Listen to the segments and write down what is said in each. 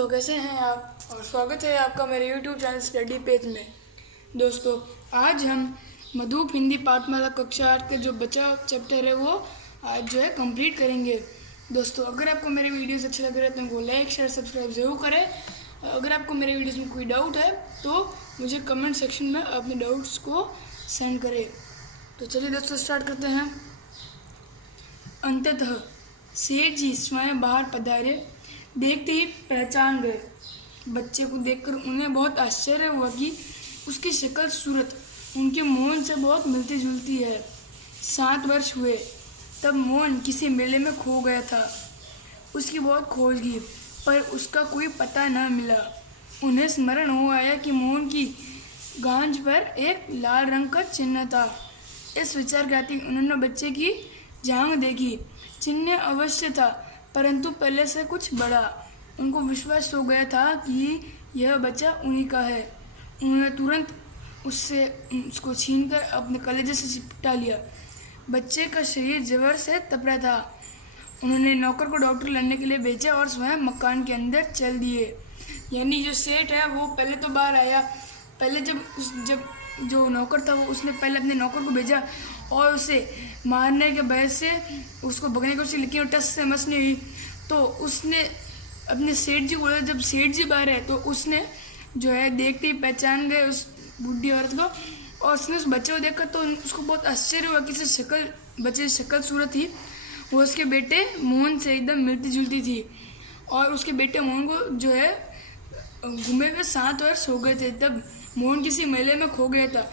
दोस्तों, कैसे हैं आप? और स्वागत है आपका मेरे YouTube चैनल स्टडी पेज में। दोस्तों, आज हम मधुप हिंदी पाठमाला कक्षा 8 के जो बचा चैप्टर है वो आज जो है कंप्लीट करेंगे। दोस्तों, अगर आपको मेरे वीडियोस अच्छे लग रहे हैं तो उनको लाइक शेयर सब्सक्राइब ज़रूर करें। अगर आपको मेरे वीडियोस में कोई डाउट है तो मुझे कमेंट सेक्शन में अपने डाउट्स को सेंड करें। तो चलिए दोस्तों, स्टार्ट करते हैं। अंततः सेठ जी स्वयं बाहर पधारे। देखते ही पहचान गए। बच्चे को देखकर उन्हें बहुत आश्चर्य हुआ कि उसकी शक्ल सूरत उनके मोहन से बहुत मिलती जुलती है। 7 वर्ष हुए तब मोहन किसी मेले में खो गया था। उसकी बहुत खोज की पर उसका कोई पता न मिला। उन्हें स्मरण हो आया कि मोहन की गांज पर एक लाल रंग का चिन्ह था। इस विचार के आते उन्होंने बच्चे की जांघ देखी। चिन्ह अवश्य था परंतु पहले से कुछ बड़ा। उनको विश्वास हो गया था कि यह बच्चा उन्हीं का है। उन्होंने तुरंत उसको छीनकर अपने कलेजे से चिपटा लिया। बच्चे का शरीर जबर से तप रहा था। उन्होंने नौकर को डॉक्टर लाने के लिए भेजा और स्वयं मकान के अंदर चल दिए। यानी जो सेठ है वो पहले तो बाहर आया। पहले जब जो नौकर था वो उसने पहले अपने नौकर को भेजा और उसे मारने के भय से उसको भगने की कोशिश, लेकिन टस से मस नहीं हुई। तो उसने अपने सेठ जी बोला, जब सेठ जी बाहर है तो उसने जो है देखते ही पहचान गए उस बूढ़ी औरत को। और उसने उस बच्चे को देखा तो उसको बहुत आश्चर्य हुआ कि बच्चे की शक्ल सूरत थी वो उसके बेटे मोहन से एकदम मिलती जुलती थी। और उसके बेटे मोहन को जो है घूमे हुए 7 वर्ष हो गए थे। तब मोहन किसी मेले में खो गया था।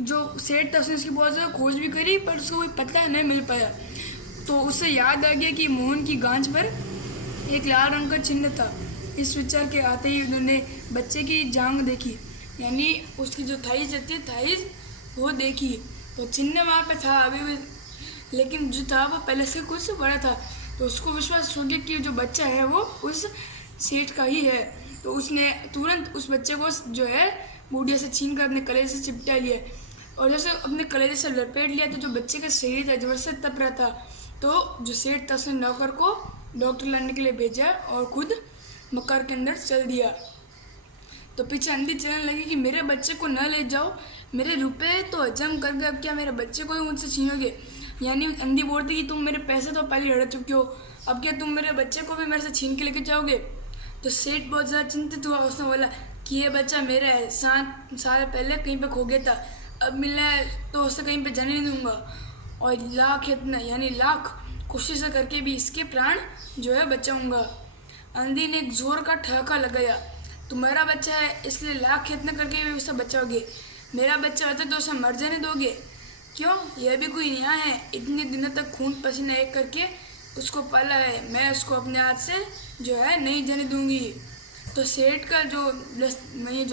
जो सेठ था उसने उसकी बहुत ज़्यादा खोज भी करी पर उसको कोई पता नहीं मिल पाया। तो उससे याद आ गया कि मोहन की गांज पर एक लाल रंग का चिन्ह था। इस विचार के आते ही उन्होंने बच्चे की जांघ देखी, यानी उसकी जो थाइज रहती है थाइज वो देखी। तो चिन्ह वहाँ पे था अभी भी, लेकिन जो था वो पहले से कुछ बड़ा था। तो उसको विश्वास हो गया कि जो बच्चा है वो उस सेठ का ही है। तो उसने तुरंत उस बच्चे को जो है बूढ़िया से छीन कर अपने कलेजे से चिपटा लिया। और जैसे अपने कलेजे से लपेट लिया तो जो बच्चे का शरीर था जोर से तप रहा था। तो जो सेठ था उसने नौकर को डॉक्टर लाने के लिए भेजा और खुद मकान के अंदर चल दिया। तो पीछे अंधी चलने लगी कि मेरे बच्चे को न ले जाओ, मेरे रुपए तो हजम कर गए, अब क्या मेरे बच्चे को ही मुझसे छीनोगे। यानी अंधी बोलती कि तुम मेरे पैसे तो पहले हड़ा चुके हो, अब क्या तुम मेरे बच्चे को भी मेरे से छीन के लेके जाओगे। तो सेठ बहुत ज़्यादा चिंतित हुआ। उसने बोला कि ये बच्चा मेरा है, 7 साल पहले कहीं पे खो गया था, अब मिला है तो उसे कहीं पे जाने नहीं दूंगा। और लाख कोशिश करके भी इसके प्राण जो है बचाऊंगा। अंधी ने एक जोर का ठहाका लगाया, तुम्हारा बच्चा है इसलिए लाख यत्न करके भी उसे बचाओगे, मेरा बच्चा होता तो उसे मर जाने दोगे क्यों? यह भी कोई न्याय है? इतने दिनों तक खून पसीना एक करके उसको पाला है, मैं उसको अपने हाथ से जो है नहीं जाने दूंगी। तो सेठ का जो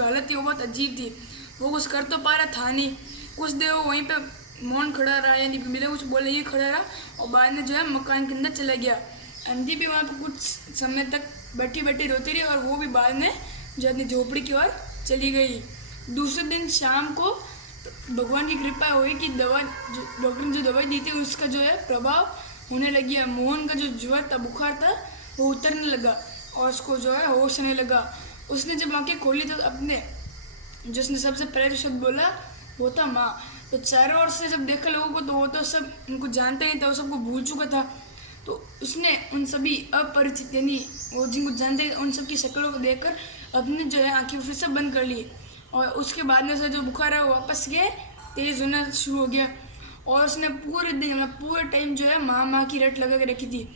हालत थी वो बहुत अजीब थी। वो कुछ कर तो पा रहा था नहीं। कुछ देर वो वहीं पे मौन खड़ा रहा, यानी मिले कुछ बोले ये खड़ा रहा और बाद में जो है मकान के अंदर चला गया। अंधी भी वहाँ पे कुछ समय तक बैठी बैठी रोती रही और वो भी बाद में जो अपनी झोपड़ी की ओर चली गई। दूसरे दिन शाम को भगवान की कृपा हुई कि डॉक्टर ने जो दवाई दी थी उसका जो है प्रभाव होने लगी। मोहन का जो ज्वर था, बुखार था, वो उतरने लगा और उसको जो है होश आने लगा। उसने जब आंखें खोली तो अपने जिसने सबसे पहले जो शब्द बोला वो था माँ। तो चारों ओर से जब देखा लोगों को तो वो तो सब उनको जानते नहीं था, वो सबको भूल चुका था। तो उसने उन सभी अपरिचित यानी वो जिनको जानते उन सब की शक्लों को देखकर अपने जो है आंखें फिर से बंद कर ली। और उसके बाद में से जो बुखार है वो वापस गए तेज होना शुरू हो गया। और उसने पूरे दिन पूरे टाइम जो है माँ की रट लगा के रखी थी।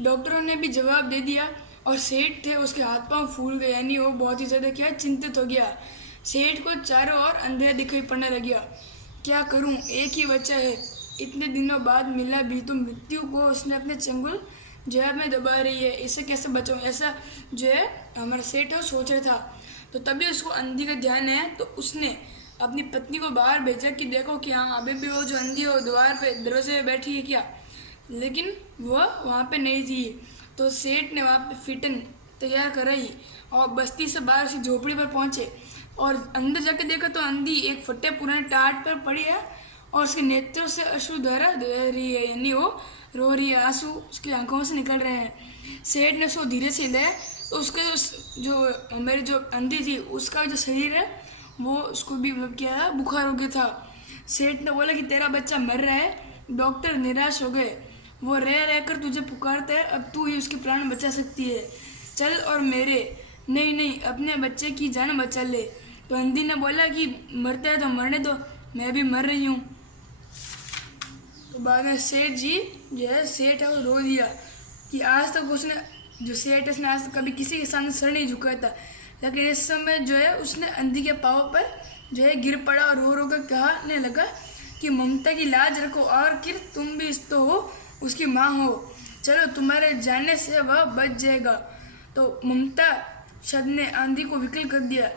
डॉक्टरों ने भी जवाब दे दिया और सेठ थे उसके हाथ पांव फूल गए, यानी वो बहुत ही ज़्यादा चिंतित हो गया। सेठ को चारों ओर अंधेरा दिखाई पड़ने लगा। क्या करूं, एक ही बच्चा है, इतने दिनों बाद मिला भी तो मृत्यु को उसने अपने चंगुल जवाब में दबा रही है, इसे कैसे बचाऊं, ऐसा जो है हमारा सेठ है सोच रहा था। तो तभी उसको अंधी का ध्यान है तो उसने अपनी पत्नी को बाहर भेजा कि देखो कि हाँ अभी भी वो जो अंधी है वो द्वार पे दरवाजे पे बैठी है क्या, लेकिन वह वहाँ पे नहीं थी। तो सेठ ने वहाँ पे फिटन तैयार कराई और बस्ती से बाहर से झोपड़ी पर पहुँचे और अंदर जाके देखा तो अंधी एक फटे पुराने टाट पर पड़ी है और उसके नेत्रों से अश्रुधारा बह रही है, यानी वो रो रही है, आंसू उसकी आंखों से निकल रहे हैं। सेठ ने उसको धीरे से हिलाया तो उसके जो मेरी जो अंधी थी उसका जो शरीर है वो उसको भी मतलब क्या है बुखार हो गया था। सेठ ने बोला कि तेरा बच्चा मर रहा है। डॉक्टर निराश हो गए, वो रह रहकर तुझे पुकारता है, अब तू ही उसके प्राण बचा सकती है, चल और मेरे। नहीं नहीं, अपने बच्चे की जान बचा ले। तो अंधी ने बोला कि मरता है तो मरने दो, मैं भी मर रही हूँ। तो बाद में सेठ जी जो है सेठ है वो रो दिया कि आज तक उसने जो सेठ है उसने आज तक कभी किसी के सामने सर नहीं झुकाया था, लेकिन इस समय जो है उसने अंधी के पाँव पर जो है गिर पड़ा और रो रो कर कहने लगा कि ममता की लाज रखो और कि तुम भी इस तो हो, उसकी माँ हो, चलो तुम्हारे जाने से वह बच जाएगा। तो ममता शब्द ने आंधी को विकल कर दिया।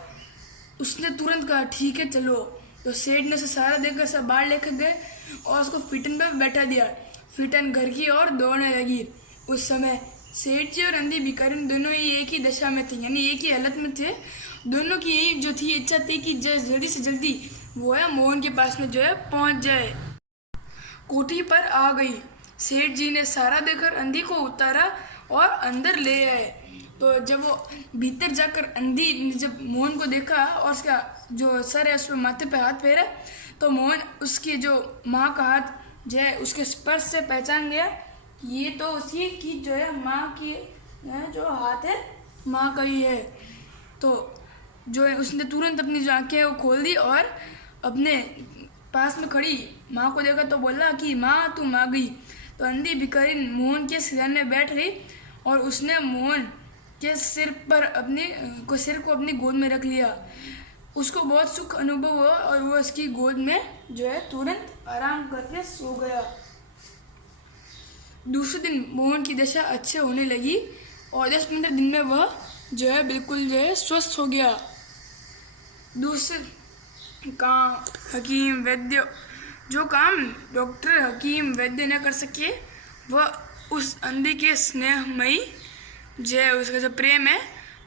उसने तुरंत कहा ठीक है चलो। तो सेठ ने उसे सहारा देकर सब बाहर लेकर गए और उसको फिटन पर बैठा दिया। फिटन घर की ओर दौड़ने लगी। उस समय सेठ जी और अंधी भिखारी दोनों ही एक ही दशा में थे, यानी एक ही हालत में थे। दोनों की यही जो थी इच्छा थी कि जल्दी से जल्दी वो है मोहन के पास में जो है पहुंच जाए। कोठी पर आ गई। सेठ जी ने सहारा देकर अंधी को उतारा और अंदर ले आए। तो जब वो भीतर जाकर अंधी ने जब मोहन को देखा और उसका जो सर है उस पर माथे पे हाथ फेरा, तो मोहन उसकी जो माँ का हाथ जो है उसके स्पर्श से पहचान गया, ये तो उसी की जो है माँ की जो हाथ है माँ का ही है। तो जो है उसने तुरंत अपनी जो आँखें वो खोल दी और अपने पास में खड़ी माँ को देखा तो बोला कि माँ तुम आ गई। तो अंधी भिखारी मोहन के सिरहाने बैठ गई और उसने मोहन के सिर को अपनी गोद में रख लिया। उसको बहुत सुख अनुभव हुआ और वो उसकी गोद में जो है तुरंत आराम करके सो गया। दूसरे दिन मोहन की दशा अच्छे होने लगी और 10-15 दिन में वह जो है बिल्कुल जो है स्वस्थ हो गया। दूसरे काम हकीम वैद्य, जो काम डॉक्टर हकीम वैद्य न कर सके वह उस अंधी के स्नेहमयी जो है उसका जो प्रेम है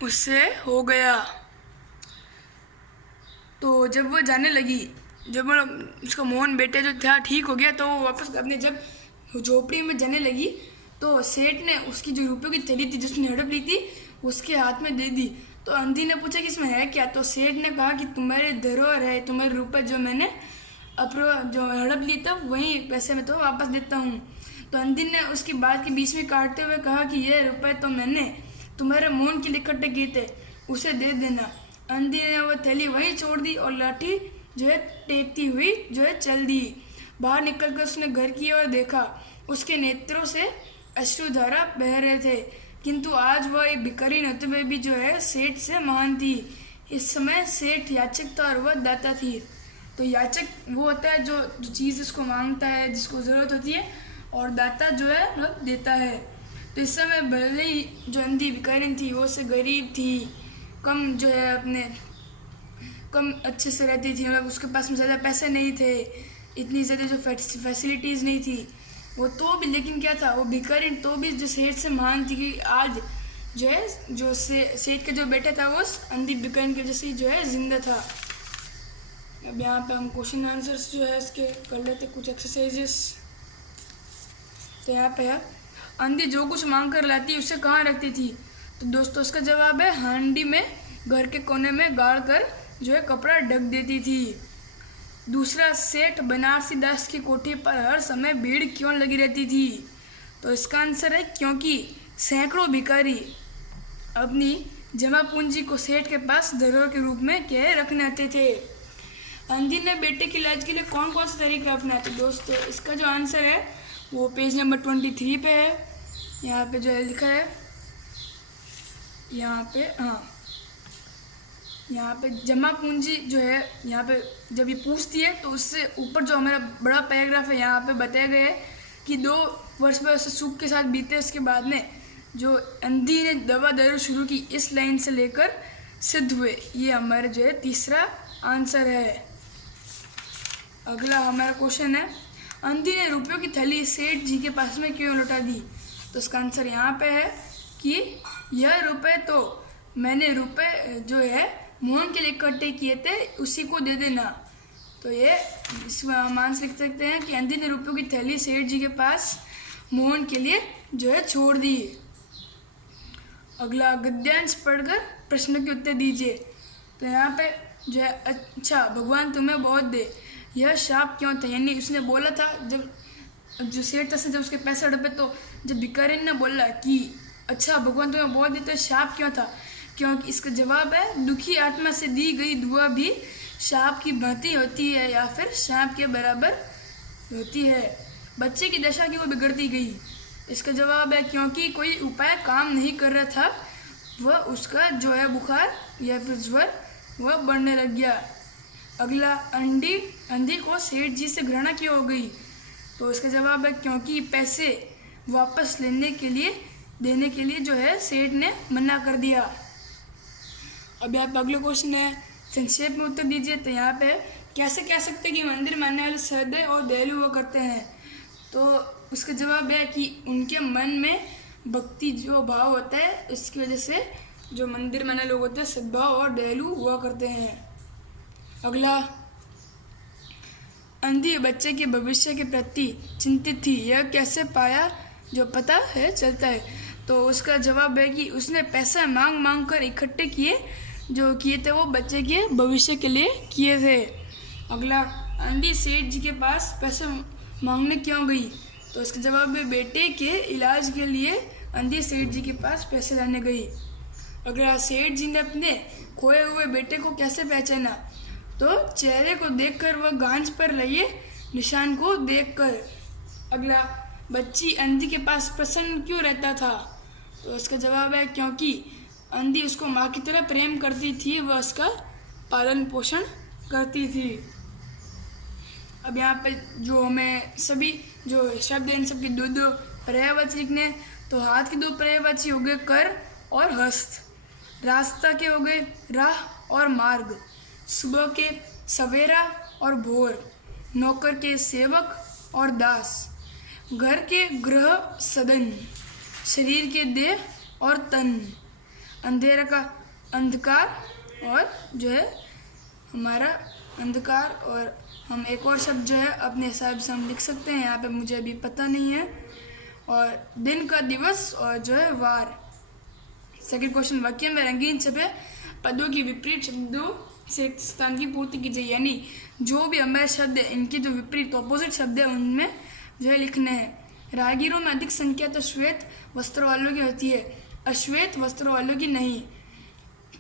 उससे हो गया। तो जब वो जाने लगी, जब उसका मोहन बेटे जो था ठीक हो गया, तो वो वापस अपने जब झोपड़ी में जाने लगी तो सेठ ने उसकी जो रुपयों की थैली थी जिसने हड़प ली थी उसके हाथ में दे दी। तो अंधी ने पूछा कि इसमें है क्या। तो सेठ ने कहा कि तुम्हारे धरोहर है, तुम्हारे रुपये जो मैंने जो हड़प ली था वही पैसे में तो वापस देता हूँ। तो अंधी ने उसकी बात के बीच में काटते हुए कहा कि ये रुपए तो मैंने तुम्हारे मोहन के लिए इकट्ठे किए थे, उसे दे देना। अंधी ने वो थैली वहीं छोड़ दी और लाठी जो है टेकती हुई जो है चल दी। बाहर निकलकर उसने घर की ओर देखा, उसके नेत्रों से अश्रुधारा बह रहे थे, किंतु आज वह एक भिखारी होते हुए भी जो है सेठ से महान थी। इस समय सेठ याचक था और वह दाता थी। तो याचक वो होता है जो चीज़ उसको मांगता है, जिसको ज़रूरत होती है, और दाता जो है मतलब देता है। तो इस समय भले ही जो अंधी भिखारी थी वो से गरीब थी, कम जो है अपने कम अच्छे से रहती थी, मतलब उसके पास में ज़्यादा पैसे नहीं थे, इतनी ज़्यादा जो फैसिलिटीज़ नहीं थी वो, तो भी लेकिन क्या था वो भिखारी तो भी जो सेठ से महान थी कि आज जो है जो सेठ का जो बेटा था वो अंधी भिखारी के जैसे जो है जिंदा था। अब यहाँ पे हम क्वेश्चन आंसर्स जो है इसके कर लेते कुछ एक्सरसाइजेस। तो यहाँ पे है अंधी जो कुछ मांग कर लाती उसे कहाँ रखती थी। तो दोस्तों उसका जवाब है हांडी में, घर के कोने में गाड़ कर जो है कपड़ा ढक देती थी। दूसरा, सेठ बनारसी दास की कोठी पर हर समय भीड़ क्यों लगी रहती थी। तो इसका आंसर है क्योंकि सैकड़ों भिखारी अपनी जमा पूंजी को सेठ के पास धरोहर के रूप में क्या रखने आते थे। अंधी ने बेटे की इलाज के लिए कौन कौन से तरीके अपनाए। तो दोस्तों इसका जो आंसर है वो पेज नंबर 23 पे है। यहाँ पे जो है लिखा है, यहाँ पे हाँ, यहाँ पे जमा पूंजी जो है यहाँ पे जब ये पूछती है तो उससे ऊपर जो हमारा बड़ा पैराग्राफ है यहाँ पे बताया गया है कि 2 वर्ष में उसे सुख के साथ बीते। उसके बाद में जो अंधी ने दवा दारू शुरू की, इस लाइन से लेकर सिद्ध हुए। ये हमारा जो है तीसरा आंसर है। अगला हमारा क्वेश्चन है अंधी ने रुपयों की थैली सेठ जी के पास में क्यों लौटा दी। तो इसका आंसर यहाँ पे है कि यह रुपए तो मैंने रुपए जो है मोहन के लिए इकट्ठे किए थे, उसी को दे देना। तो ये इसमें हम आंसर लिख सकते हैं कि अंधी ने रुपयों की थैली सेठ जी के पास मोहन के लिए जो है छोड़ दी। अगला गद्यांश पढ़कर प्रश्न के उत्तर दीजिए। तो यहाँ पे जो है, अच्छा भगवान तुम्हें बहुत दे, यह शाप क्यों था? यानी उसने बोला था जब जो सेठ था, जब उसके पैसे हड़पे तो जब भिखारी ने बोला कि अच्छा भगवान तुम्हें बहुत दे, तो शाप क्यों था? क्योंकि इसका जवाब है दुखी आत्मा से दी गई दुआ भी शाप की भांति होती है या फिर शाप के बराबर होती है। बच्चे की दशा क्यों बिगड़ती गई? इसका जवाब है क्योंकि कोई उपाय काम नहीं कर रहा था, वह उसका जो है बुखार या फिर ज्वर वह बढ़ने लग गया। अगला अंधी को सेठ जी से घृणा क्यों हो गई? तो इसका जवाब है क्योंकि पैसे वापस देने के लिए जो है सेठ ने मना कर दिया। अब यहाँ पे अगला क्वेश्चन है, संक्षेप में उत्तर दीजिए। तो यहाँ पे कैसे कह सकते हैं कि मंदिर में आने वाले श्रद्धेय और दयालु हुआ करते हैं? तो उसका जवाब है कि उनके मन में भक्ति जो भाव होता है, उसकी वजह से जो मंदिर में आने लोग होते हैं सद्भाव और दयालु हुआ करते हैं। अगला, अंधी बच्चे के भविष्य के प्रति चिंतित थी, यह कैसे पाया? जो पता है चलता है। तो उसका जवाब है कि उसने पैसा मांग कर इकट्ठे किए थे वो बच्चे के भविष्य के लिए किए थे। अगला, अंधी सेठ जी के पास पैसे मांगने क्यों गई? तो इसका जवाब है बेटे के इलाज के लिए अंधी सेठ जी के पास पैसे लाने गई। अगला, सेठ जी ने अपने खोए हुए बेटे को कैसे पहचाना? तो चेहरे को देखकर, वह गांज पर लगे निशान को देखकर। अगला, बच्ची अंधी के पास प्रसन्न क्यों रहता था? तो इसका जवाब है क्योंकि अंधी उसको माँ की तरह प्रेम करती थी, वह उसका पालन पोषण करती थी। अब यहाँ पे जो हमें सभी जो शब्द इन सब की दो पर्यायवाची लिखने, तो हाथ के 2 पर्यायवाची हो गए कर और हस्त, रास्ता के हो गए राह और मार्ग, सुबह के सवेरा और भोर, नौकर के सेवक और दास, घर के गृह सदन, शरीर के देह और तन, अंधेरा का अंधकार और जो है हमारा अंधकार। और हम एक और शब्द जो है अपने हिसाब से हम लिख सकते हैं, यहाँ पे मुझे अभी पता नहीं है। और दिन का दिवस और जो है वार। सेकंड क्वेश्चन, वाक्य में रंगीन छपे पदों की विपरीत शब्दों से स्थान की पूर्ति कीजिए। यानी जो भी हमारे शब्द है, इनके जो विपरीत ऑपोजिट शब्द है उनमें जो है लिखने हैं। राहगीरों में अधिक संख्या तो श्वेत वस्त्र वालों की होती है, अश्वेत वस्त्र वालों की नहीं।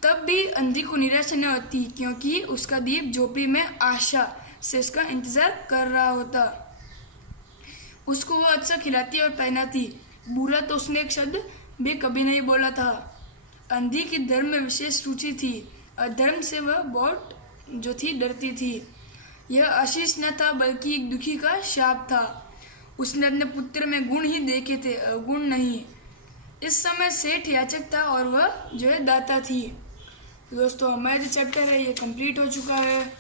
तब भी अंधी को निराशा नहीं होती क्योंकि उसका दीप झोपड़ी में आशा से उसका इंतजार कर रहा होता। उसको वो अच्छा खिलाती और पहनाती, बुरा तो उसने एक शब्द भी कभी नहीं बोला था। अंधी की धर्म में विशेष रुचि थी, अधर्म से वह बहुत जो थी डरती थी। यह आशीष न था बल्कि एक दुखी का शाप था। उसने अपने पुत्र में गुण ही देखे थे, अवगुण नहीं। इस समय सेठ याचक था और वह जो है दाता थी। दोस्तों हमारा जो चैप्टर है ये कंप्लीट हो चुका है।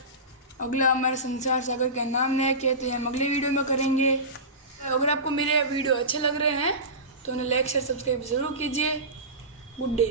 अगला हमारे संसार सागर का नाम नया क्या है तो ये हम अगले वीडियो में करेंगे। अगर आपको मेरे वीडियो अच्छे लग रहे हैं तो उन्हें लाइक शेयर सब्सक्राइब ज़रूर कीजिए। Good day.